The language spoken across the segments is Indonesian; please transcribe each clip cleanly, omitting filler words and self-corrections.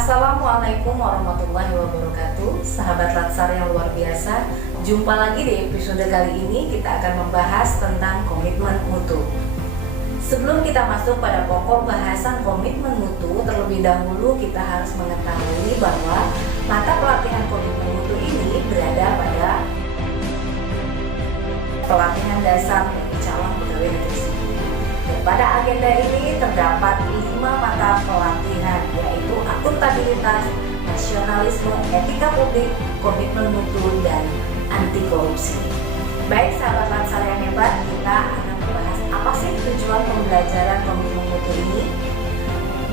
Assalamualaikum warahmatullahi wabarakatuh. Sahabat Latsar yang luar biasa, jumpa lagi di episode kali ini. Kita akan membahas tentang komitmen mutu. Sebelum kita masuk pada pokok bahasan komitmen mutu, terlebih dahulu kita harus mengetahui bahwa mata pelatihan komitmen mutu ini berada pada pelatihan dasar bagi calon pegawai negeri sipil. Dan pada agenda ini terdapat 5 mata pelatihan, yaitu akuntabilitas, nasionalisme, etika publik, komitmen mutu, dan anti korupsi. Baik sahabat Latsar yang hebat, kita akan membahas apa sih tujuan pembelajaran komitmen mutu ini.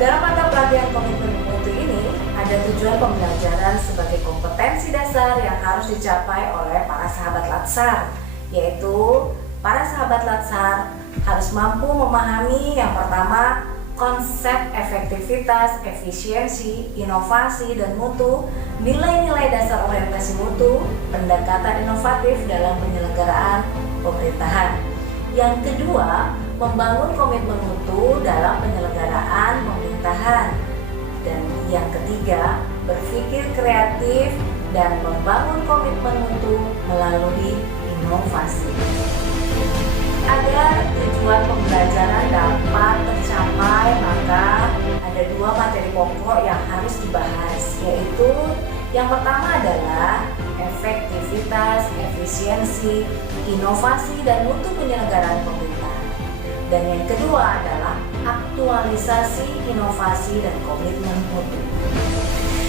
Dalam mata pelatihan komitmen mutu ini, ada tujuan pembelajaran sebagai kompetensi dasar yang harus dicapai oleh para sahabat Latsar, yaitu para sahabat Latsar harus mampu memahami yang pertama konsep efektivitas, efisiensi, inovasi, dan mutu, nilai-nilai dasar orientasi mutu, pendekatan inovatif dalam penyelenggaraan pemerintahan. Yang kedua, membangun komitmen mutu dalam penyelenggaraan pemerintahan. Dan yang ketiga, berpikir kreatif dan membangun komitmen mutu melalui inovasi. Agar tujuan pembelajaran dapat tercapai, maka ada 2 materi pokok yang harus dibahas, yaitu yang pertama adalah efektivitas, efisiensi, inovasi, dan mutu penyelenggaraan pemerintahan. Dan yang kedua adalah aktualisasi, inovasi, dan komitmen mutu.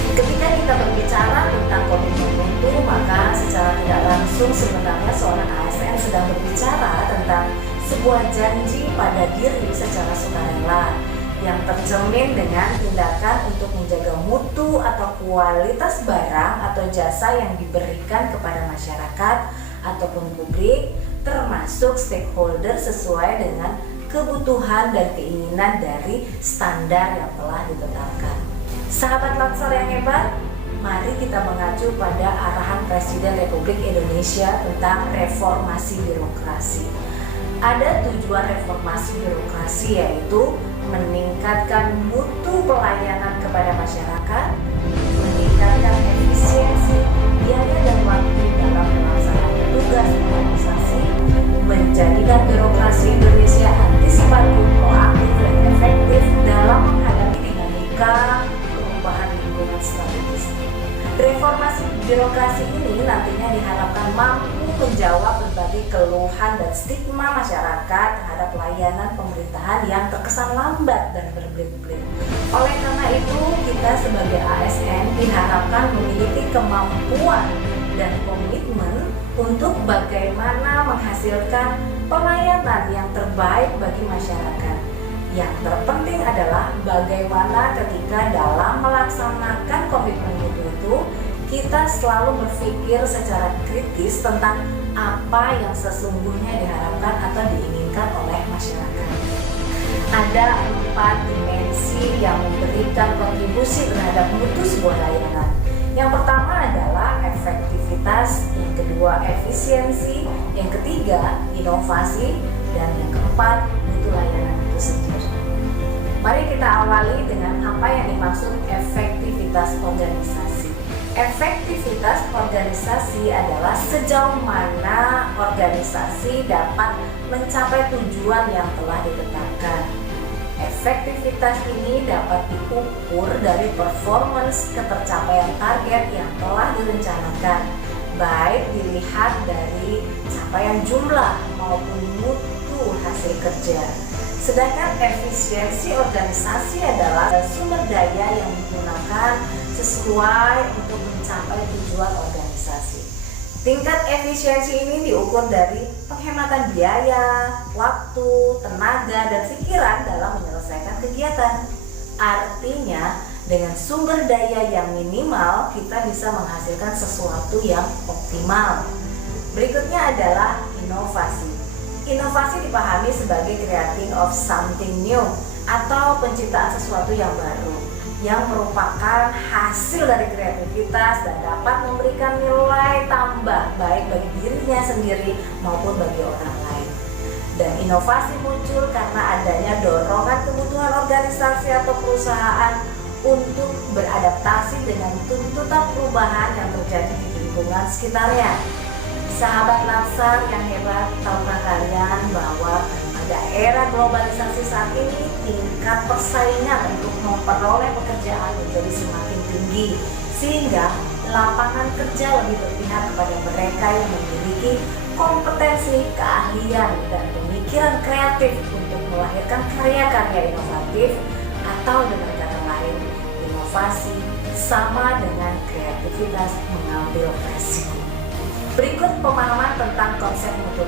Ketika kita berbicara tentang komitmen mutu, maka secara tidak langsung sebenarnya seorang ASN sedang berbicara tentang sebuah janji pada diri secara sukarela yang tercermin dengan tindakan untuk menjaga mutu atau kualitas barang atau jasa yang diberikan kepada masyarakat ataupun publik, termasuk stakeholder sesuai dengan kebutuhan dan keinginan dari standar yang telah ditetapkan. Sahabat Latsar yang hebat, mari kita mengacu pada arahan Presiden Republik Indonesia tentang reformasi birokrasi. Ada tujuan reformasi birokrasi, yaitu meningkatkan mutu pelayanan kepada masyarakat, meningkatkan efisiensi, biaya dan waktu dalam pelaksanaan tugas organisasi, menjadikan birokrasi Indonesia antisipatif, proaktif, dan efektif dalam menghadapi dinamika perubahan lingkungan strategis. Reformasi birokrasi ini nantinya diharapkan mampu menjawab berbagai keluhan dan stigma masyarakat terhadap layanan pemerintahan yang terkesan lambat dan berbelit-belit. Oleh karena itu, kita sebagai ASN diharapkan memiliki kemampuan dan komitmen untuk bagaimana menghasilkan pelayanan yang terbaik bagi masyarakat. Yang terpenting adalah bagaimana ketika dalam melaksanakan komitmen mutu itu kita selalu berpikir secara kritis tentang apa yang sesungguhnya diharapkan atau diinginkan oleh masyarakat. Ada 4 dimensi yang memberikan kontribusi terhadap mutu sebuah layanan. Yang pertama adalah efektivitas, yang kedua efisiensi, yang ketiga inovasi, dan yang keempat mutu layanan itu sendiri. Mari kita awali dengan apa yang dimaksud efektivitas organisasi. Efektivitas organisasi adalah sejauh mana organisasi dapat mencapai tujuan yang telah ditetapkan. Efektivitas ini dapat diukur dari performance ketercapaian target yang telah direncanakan, baik dilihat dari capaian jumlah maupun mutu hasil kerja. Sedangkan efisiensi organisasi adalah sumber daya yang digunakan sesuai untuk mencapai tujuan organisasi. Tingkat efisiensi ini diukur dari penghematan biaya, waktu, tenaga, dan pikiran dalam menyelesaikan kegiatan. Artinya, dengan sumber daya yang minimal, kita bisa menghasilkan sesuatu yang optimal. Berikutnya adalah inovasi. Inovasi dipahami sebagai creating of something new atau penciptaan sesuatu yang baru yang merupakan hasil dari kreativitas dan dapat memberikan nilai tambah baik bagi dirinya sendiri maupun bagi orang lain. Dan inovasi muncul karena adanya dorongan kebutuhan organisasi atau perusahaan untuk beradaptasi dengan tuntutan perubahan yang terjadi di lingkungan sekitarnya. Sahabat Latsar yang hebat, tahukah kalian bahwa pada era globalisasi saat ini tingkat persaingan untuk memperoleh pekerjaan menjadi semakin tinggi, sehingga lapangan kerja lebih berpihak kepada mereka yang memiliki kompetensi, keahlian, dan pemikiran kreatif untuk melahirkan karya-karya inovatif, atau dengan kata lain, inovasi sama dengan kreativitas mengambil resiko. Berikut pemahaman tentang konsep mutu.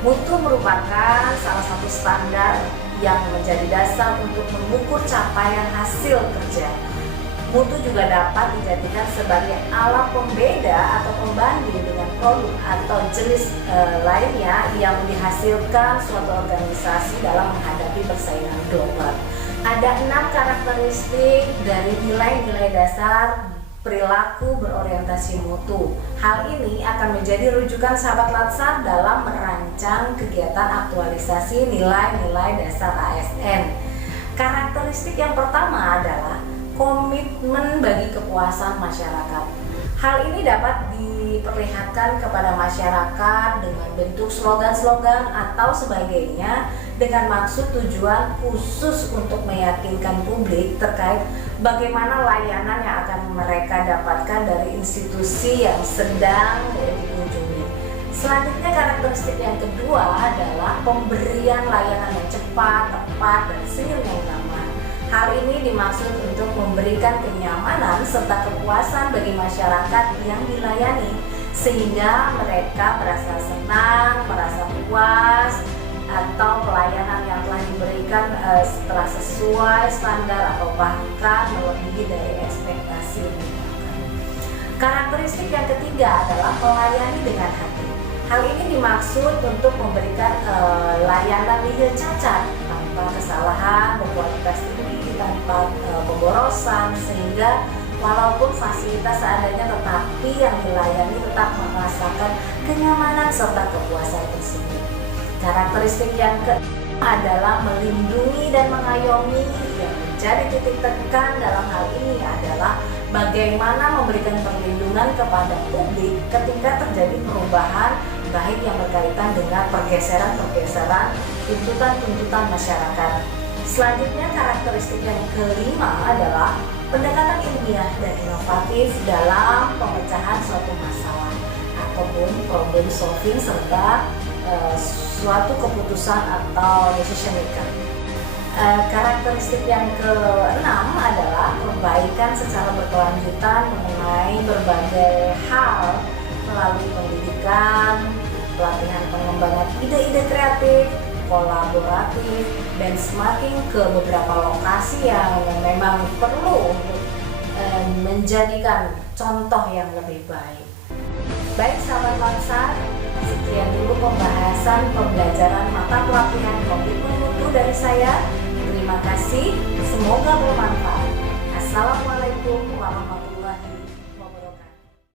Mutu merupakan salah satu standar yang menjadi dasar untuk mengukur capaian hasil kerja. Mutu juga dapat dijadikan sebagai alat pembeda atau pembanding dengan produk atau jenis lainnya yang dihasilkan suatu organisasi dalam menghadapi persaingan global. Ada 6 karakteristik dari nilai-nilai dasar perilaku berorientasi mutu. Hal ini akan menjadi rujukan sahabat Latsar dalam merancang kegiatan aktualisasi nilai-nilai dasar ASN. Karakteristik yang pertama adalah komitmen bagi kepuasan masyarakat. Hal ini dapat diperlihatkan kepada masyarakat dengan bentuk slogan-slogan atau sebagainya dengan maksud tujuan khusus untuk meyakinkan publik terkait bagaimana layanan yang akan mereka dapatkan dari institusi yang sedang dikunjungi. Selanjutnya, karakteristik yang kedua adalah pemberian layanan yang cepat, tepat, dan senyum yang nyaman. Hal ini dimaksud untuk memberikan kenyamanan serta kepuasan bagi masyarakat yang dilayani, sehingga mereka merasa senang, merasa puas, atau pelayanan yang telah diberikan setelah sesuai standar atau bahkan melebihi dari ekspektasi. Karakteristik yang ketiga adalah melayani dengan hati. Hal ini dimaksud untuk memberikan layanan nihil cacat, tanpa kesalahan, berkualitas tinggi, tanpa pemborosan, sehingga walaupun fasilitas seadanya tetapi yang dilayani tetap merasakan kenyamanan serta kepuasan tersebut. Karakteristik yang keempat adalah melindungi dan mengayomi. Yang menjadi titik tekan dalam hal ini adalah bagaimana memberikan perlindungan kepada publik ketika terjadi perubahan, baik yang berkaitan dengan pergeseran-pergeseran tuntutan-tuntutan masyarakat. Selanjutnya, karakteristik yang kelima adalah pendekatan ilmiah dan inovatif dalam pemecahan suatu masalah ataupun problem solving serta suatu keputusan atau decision maker. Karakteristik yang keenam adalah perbaikan secara berkelanjutan mengenai berbagai hal melalui pendidikan, pelatihan pengembangan ide-ide kreatif, kolaboratif, benchmarking ke beberapa lokasi yang memang perlu untuk menjadikan contoh yang lebih baik. Baik sahabat Latsar, sekian dulu pembahasan pembelajaran mata pelatihan komitmen mutu dari saya. Terima kasih, semoga bermanfaat. Assalamualaikum warahmatullahi wabarakatuh.